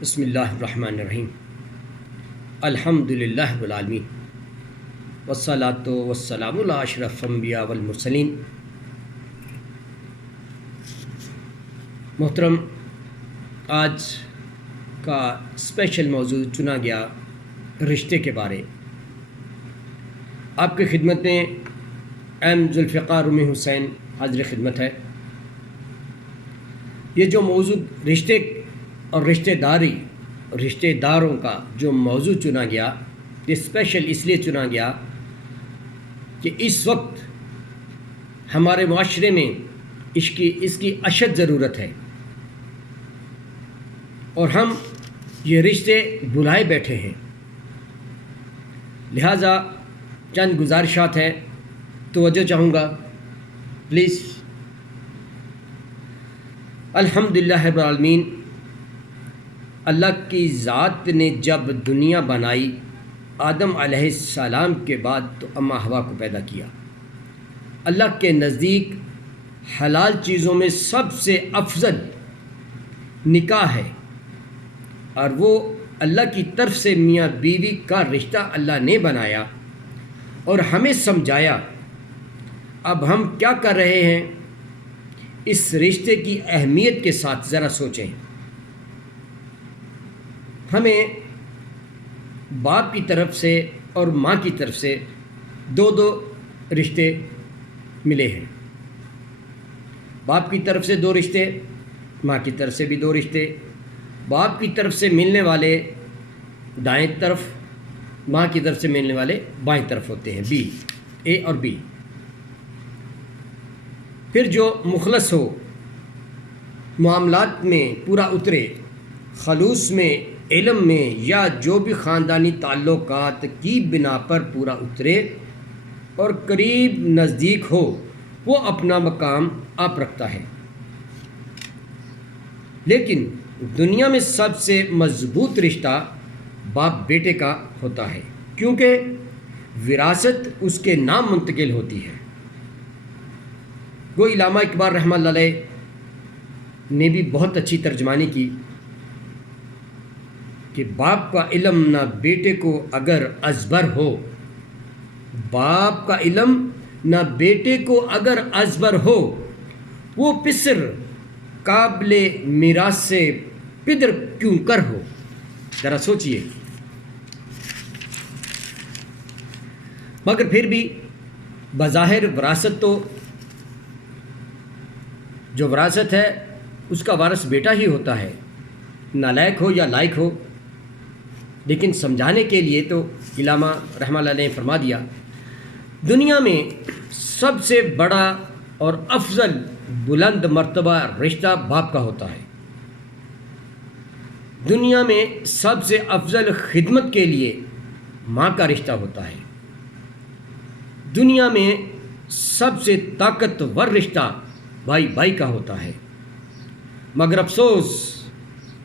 بسم اللہ الرحمن الرحیم الحمدللہ رب العالمین والصلاۃ والسلام علی اشرف الانبیاء والمرسلین۔ محترم، آج کا اسپیشل موضوع چنا گیا رشتے کے بارے۔ آپ کی خدمت میں ایم ذوالفقار رومی حسین حاضر خدمت ہے۔ یہ جو موضوع رشتے اور رشتہ داروں کا جو موضوع چنا گیا، یہ اسپیشل اس لیے چنا گیا کہ اس وقت ہمارے معاشرے میں اس کی اشد ضرورت ہے، اور ہم یہ رشتے بلائے بیٹھے ہیں۔ لہٰذا چند گزارشات ہیں، توجہ چاہوں گا پلیز۔ الحمدللہ رب العالمین، اللہ کی ذات نے جب دنیا بنائی، آدم علیہ السلام کے بعد تو اماں حوا کو پیدا کیا۔ اللہ کے نزدیک حلال چیزوں میں سب سے افضل نکاح ہے، اور وہ اللہ کی طرف سے میاں بیوی کا رشتہ اللہ نے بنایا اور ہمیں سمجھایا۔ اب ہم کیا کر رہے ہیں؟ اس رشتے کی اہمیت کے ساتھ ذرا سوچیں۔ ہمیں باپ کی طرف سے اور ماں کی طرف سے دو رشتے ملے ہیں۔ باپ کی طرف سے 2 رشتے، ماں کی طرف سے بھی 2 رشتے۔ باپ کی طرف سے ملنے والے دائیں طرف، ماں کی طرف سے ملنے والے بائیں طرف ہوتے ہیں، بی، اے اور بی۔ پھر جو مخلص ہو، معاملات میں پورا اترے، خلوص میں، علم میں، یا جو بھی خاندانی تعلقات کی بنا پر پورا اترے اور قریب نزدیک ہو، وہ اپنا مقام آپ رکھتا ہے۔ لیکن دنیا میں سب سے مضبوط رشتہ باپ بیٹے کا ہوتا ہے، کیونکہ وراثت اس کے نام منتقل ہوتی ہے۔ وہ علامہ اقبال رحمۃ اللہ علیہ نے بھی بہت اچھی ترجمانی کی کہ باپ کا علم نہ بیٹے کو اگر ازبر ہو، باپ کا علم نہ بیٹے کو اگر ازبر ہو، وہ پسر قابل میراث سے پدر کیوں کر ہو۔ ذرا سوچئے۔ مگر پھر بھی بظاہر وراثت تو جو وراثت ہے اس کا وارث بیٹا ہی ہوتا ہے، نالائق ہو یا لائق ہو۔ لیکن سمجھانے کے لیے تو علامہ رحمۃ اللہ نے فرما دیا، دنیا میں سب سے بڑا اور افضل بلند مرتبہ رشتہ باپ کا ہوتا ہے۔ دنیا میں سب سے افضل خدمت کے لیے ماں کا رشتہ ہوتا ہے۔ دنیا میں سب سے طاقتور رشتہ بھائی کا ہوتا ہے۔ مگر افسوس،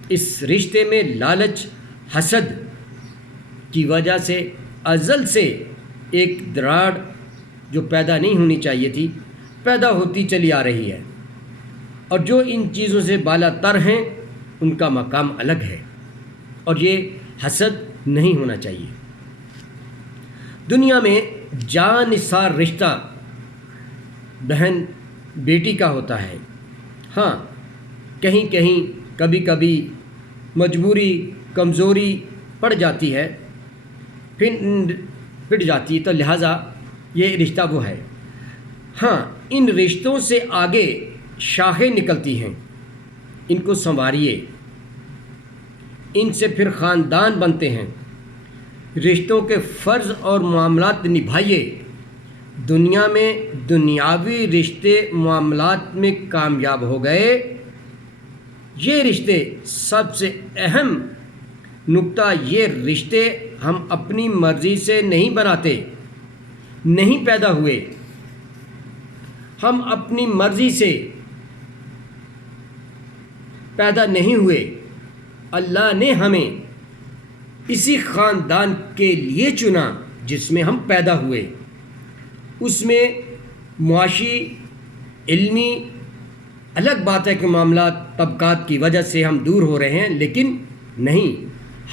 اس رشتے میں لالچ، حسد کی وجہ سے ازل سے ایک دراڑ جو پیدا نہیں ہونی چاہیے تھی، پیدا ہوتی چلی آ رہی ہے، اور جو ان چیزوں سے بالا تر ہیں ان کا مقام الگ ہے، اور یہ حسد نہیں ہونا چاہیے۔ دنیا میں جان نثار رشتہ بہن بیٹی کا ہوتا ہے۔ ہاں، کہیں کبھی کبھی مجبوری، کمزوری پڑ جاتی ہے، پٹ جاتی ہے، تو لہٰذا یہ رشتہ وہ ہے۔ ہاں، ان رشتوں سے آگے شاخیں نکلتی ہیں، ان کو سنواریے، ان سے پھر خاندان بنتے ہیں۔ رشتوں کے فرض اور معاملات نبھائیے۔ دنیا میں دنیاوی رشتے معاملات میں کامیاب ہو گئے۔ یہ رشتے سب سے اہم نکتہ، یہ رشتے ہم اپنی مرضی سے نہیں بناتے، نہیں پیدا ہوئے۔ ہم اپنی مرضی سے پیدا نہیں ہوئے، اللہ نے ہمیں اسی خاندان کے لیے چنا جس میں ہم پیدا ہوئے۔ اس میں معاشی، علمی الگ بات ہے کہ معاملات طبقات کی وجہ سے ہم دور ہو رہے ہیں، لیکن نہیں،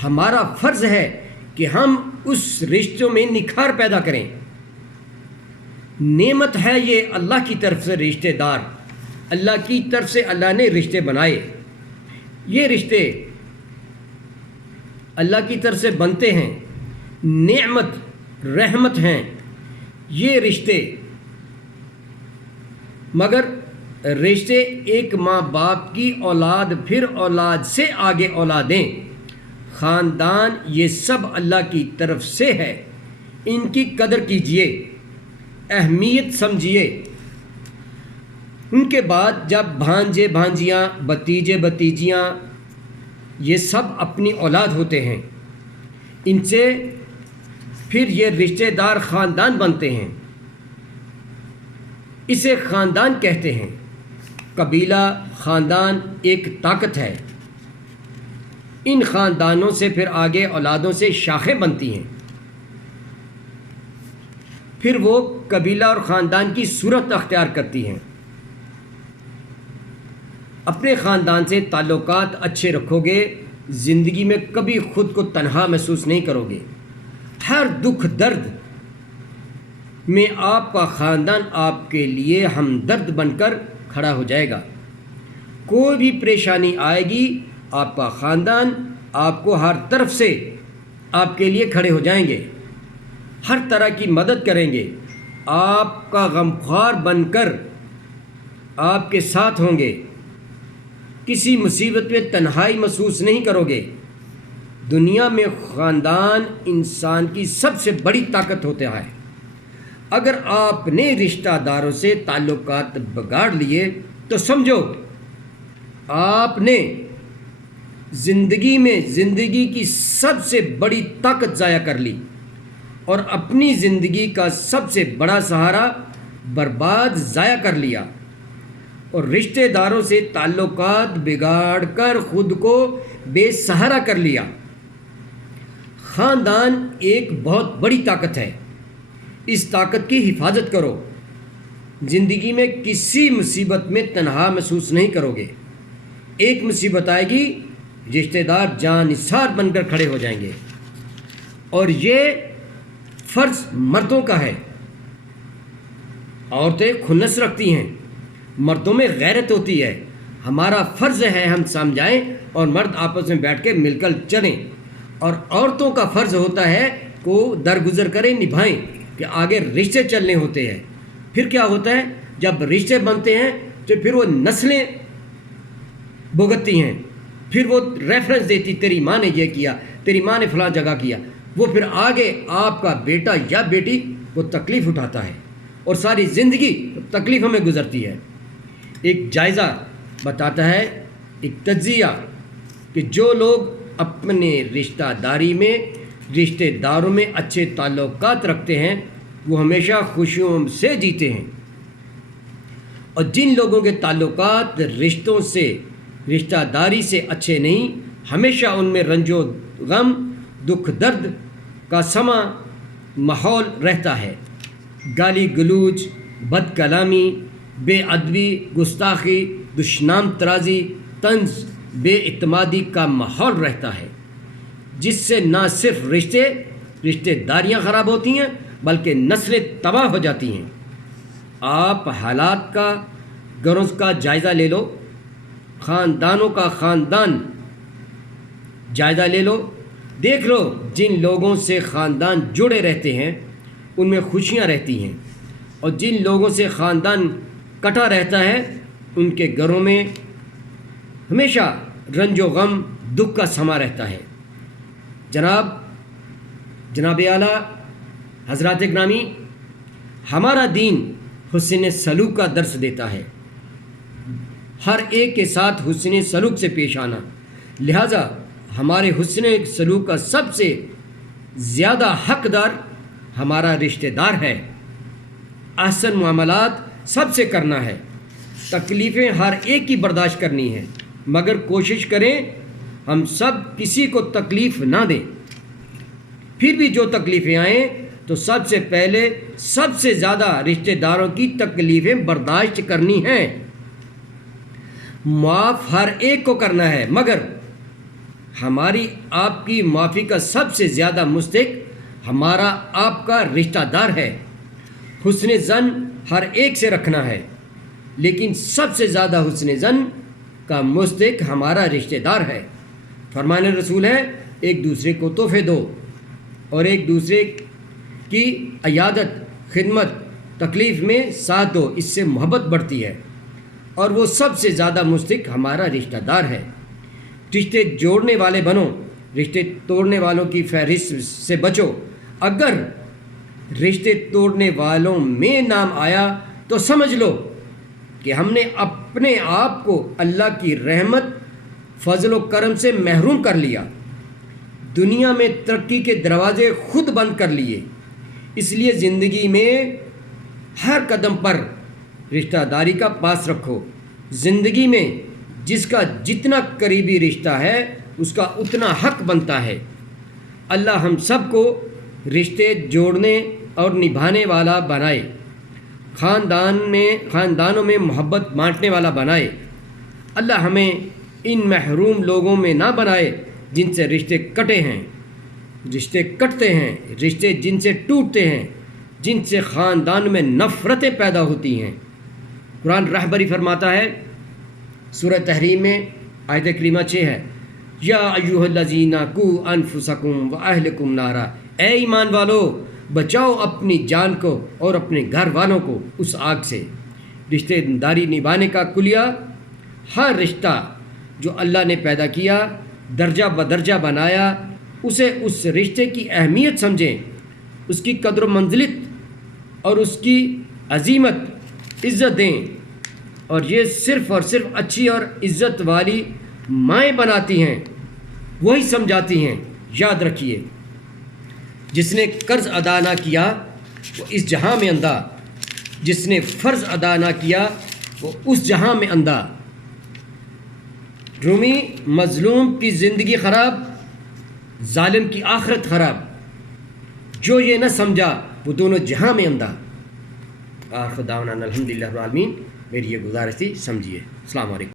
ہمارا فرض ہے کہ ہم اس رشتوں میں نکھار پیدا کریں۔ نعمت ہے یہ اللہ کی طرف سے رشتے دار، اللہ کی طرف سے اللہ نے رشتے بنائے۔ یہ رشتے اللہ کی طرف سے بنتے ہیں، نعمت رحمت ہیں یہ رشتے۔ مگر رشتے ایک ماں باپ کی اولاد، پھر اولاد سے آگے اولادیں، خاندان، یہ سب اللہ کی طرف سے ہے۔ ان کی قدر کیجئے، اہمیت سمجھیے۔ ان کے بعد جب بھانجے بھانجیاں، بھتیجے بھتیجیاں، یہ سب اپنی اولاد ہوتے ہیں، ان سے پھر یہ رشتہ دار خاندان بنتے ہیں، اسے خاندان کہتے ہیں۔ قبیلہ، خاندان ایک طاقت ہے۔ ان خاندانوں سے پھر آگے اولادوں سے شاخیں بنتی ہیں، پھر وہ قبیلہ اور خاندان کی صورت اختیار کرتی ہیں۔ اپنے خاندان سے تعلقات اچھے رکھو گے، زندگی میں کبھی خود کو تنہا محسوس نہیں کرو گے۔ ہر دکھ درد میں آپ کا خاندان آپ کے لیے ہمدرد بن کر کھڑا ہو جائے گا۔ کوئی بھی پریشانی آئے گی، آپ کا خاندان آپ کو ہر طرف سے آپ کے لیے کھڑے ہو جائیں گے، ہر طرح کی مدد کریں گے، آپ کا غمخوار بن کر آپ کے ساتھ ہوں گے۔ کسی مصیبت میں تنہائی محسوس نہیں کرو گے۔ دنیا میں خاندان انسان کی سب سے بڑی طاقت ہوتا ہے۔ اگر آپ نے رشتہ داروں سے تعلقات بگاڑ لیے تو سمجھو آپ نے زندگی کی سب سے بڑی طاقت ضائع کر لی اور اپنی زندگی کا سب سے بڑا سہارا برباد ضائع کر لیا، اور رشتہ داروں سے تعلقات بگاڑ کر خود کو بے سہارا کر لیا۔ خاندان ایک بہت بڑی طاقت ہے، اس طاقت کی حفاظت کرو۔ زندگی میں کسی مصیبت میں تنہا محسوس نہیں کرو گے۔ ایک مصیبت آئے گی، رشتہ دار جان نثار بن کر کھڑے ہو جائیں گے، اور یہ فرض مردوں کا ہے۔ عورتیں کھنس رکھتی ہیں، مردوں میں غیرت ہوتی ہے۔ ہمارا فرض ہے ہم سمجھائیں اور مرد آپس میں بیٹھ کے مل کر چلیں، اور عورتوں کا فرض ہوتا ہے کو درگزر کریں، نبھائیں، کہ آگے رشتے چلنے ہوتے ہیں۔ پھر کیا ہوتا ہے، جب رشتے بنتے ہیں تو پھر وہ نسلیں بھگتتی ہیں، پھر وہ ریفرنس دیتی، تیری ماں نے یہ کیا، تیری ماں نے فلاں جگہ کیا، وہ پھر آگے آپ کا بیٹا یا بیٹی وہ تکلیف اٹھاتا ہے، اور ساری زندگی تکلیفوں میں گزرتی ہے۔ ایک جائزہ بتاتا ہے، ایک تجزیہ، کہ جو لوگ اپنے رشتہ داری میں، رشتہ داروں میں اچھے تعلقات رکھتے ہیں وہ ہمیشہ خوشیوں سے جیتے ہیں، اور جن لوگوں کے تعلقات رشتوں سے، رشتہ داری سے اچھے نہیں، ہمیشہ ان میں رنج و غم، دکھ درد کا سما ماحول رہتا ہے۔ گالی گلوچ، بد کلامی، بے ادبی، گستاخی، دشنام ترازی، طنز، بے اعتمادی کا ماحول رہتا ہے، جس سے نہ صرف رشتے داریاں خراب ہوتی ہیں بلکہ نسلیں تباہ ہو جاتی ہیں۔ آپ حالات کا، گھروں کا جائزہ لے لو، خاندانوں کا خاندان جائزہ لے لو، دیکھ لو جن لوگوں سے خاندان جڑے رہتے ہیں ان میں خوشیاں رہتی ہیں، اور جن لوگوں سے خاندان کٹا رہتا ہے ان کے گھروں میں ہمیشہ رنج و غم، دکھ کا سما رہتا ہے۔ جناب اعلیٰ حضرات گرامی، ہمارا دین حسن سلوک کا درس دیتا ہے، ہر ایک کے ساتھ حسن سلوک سے پیش آنا، لہذا ہمارے حسن سلوک کا سب سے زیادہ حقدار ہمارا رشتہ دار ہے۔ احسن معاملات سب سے کرنا ہے، تکلیفیں ہر ایک کی برداشت کرنی ہے، مگر کوشش کریں ہم سب کسی کو تکلیف نہ دیں۔ پھر بھی جو تکلیفیں آئیں تو سب سے پہلے سب سے زیادہ رشتہ داروں کی تکلیفیں برداشت کرنی ہیں۔ معاف ہر ایک کو کرنا ہے، مگر ہماری آپ کی معافی کا سب سے زیادہ مستحق ہمارا آپ کا رشتہ دار ہے۔ حسن ظن ہر ایک سے رکھنا ہے، لیکن سب سے زیادہ حسن ظن کا مستحق ہمارا رشتہ دار ہے۔ فرمان رسول ہے، ایک دوسرے کو تحفے دو اور ایک دوسرے کی عیادت، خدمت، تکلیف میں ساتھ دو، اس سے محبت بڑھتی ہے، اور وہ سب سے زیادہ مستحق ہمارا رشتہ دار ہے۔ رشتے جوڑنے والے بنو، رشتے توڑنے والوں کی فہرست سے بچو۔ اگر رشتے توڑنے والوں میں نام آیا تو سمجھ لو کہ ہم نے اپنے آپ کو اللہ کی رحمت، فضل و کرم سے محروم کر لیا، دنیا میں ترقی کے دروازے خود بند کر لیے۔ اس لیے زندگی میں ہر قدم پر رشتہ داری کا پاس رکھو۔ زندگی میں جس کا جتنا قریبی رشتہ ہے اس کا اتنا حق بنتا ہے۔ اللہ ہم سب کو رشتے جوڑنے اور نبھانے والا بنائے، خاندانوں میں محبت بانٹنے والا بنائے۔ اللہ ہمیں ان محروم لوگوں میں نہ بنائے جن سے رشتے کٹتے ہیں، رشتے جن سے ٹوٹتے ہیں، جن سے خاندان میں نفرتیں پیدا ہوتی ہیں۔ قرآن رہبری فرماتا ہے سورہ تحریم میں آیت کریمہ 6 ہے، یا ایھا الذین قوا انفسکم واہلکم نارا، اے ایمان والو بچاؤ اپنی جان کو اور اپنے گھر والوں کو اس آگ سے۔ رشتے داری نبھانے کا کلیہ، ہر رشتہ جو اللہ نے پیدا کیا، درجہ بدرجہ بنایا، اسے اس رشتے کی اہمیت سمجھیں، اس کی قدر و منزلت اور اس کی عظیمت عزت دیں، اور یہ صرف اور صرف اچھی اور عزت والی مائیں بناتی ہیں، وہی سمجھاتی ہیں۔ یاد رکھیے، جس نے قرض ادا نہ کیا وہ اس جہاں میں اندھا، جس نے فرض ادا نہ کیا وہ اس جہاں میں اندھا۔ رومی، مظلوم کی زندگی خراب، ظالم کی آخرت خراب، جو یہ نہ سمجھا وہ دونوں جہاں میں اندھا۔ آخر دعوانا الحمدللہ رب العالمین۔ میری یہ گزارش تھی، سمجھیے۔ السلام علیکم۔